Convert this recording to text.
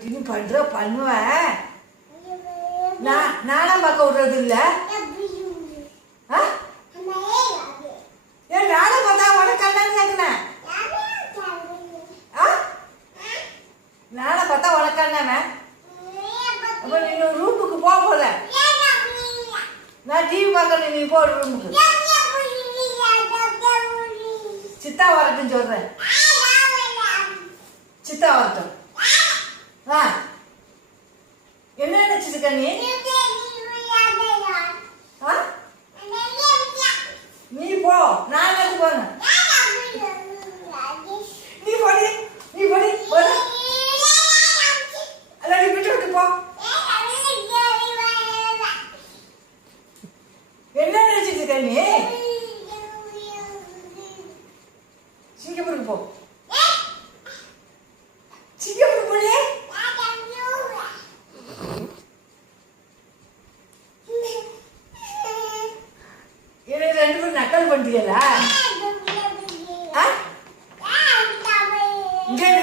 ரொட்டின்னு பண்ணுவேன். நானும் பார்க்க விடுறது இல்லை. ஏன் நானும் பார்த்தா உனக்கு கண்ணான்னு கேட்குறேன். நானும் பார்த்தா உனக்கு கண்ணாமே. அப்போ நீ ரூமுக்கு போல. நான் டிவி பார்க்கணும், நீ போ ரூமுக்கு. சித்தா வரட்டும் சொல்றேன். சித்தா வரட்டும். என்ன நினைச்சிருக்க நீ? நீ போ, நான் எது போன? நீ போடி, நீ போடி, போடு. அல்ல நீ விட்டு விட்டு போ. என்ன நினைச்சிருக்க நீ? சிங்கப்பூருக்கு போ. சிங்கப்பூருக்கு போடியே. எனக்கு 2 பேரும் நக்கல் பண்றீங்களா?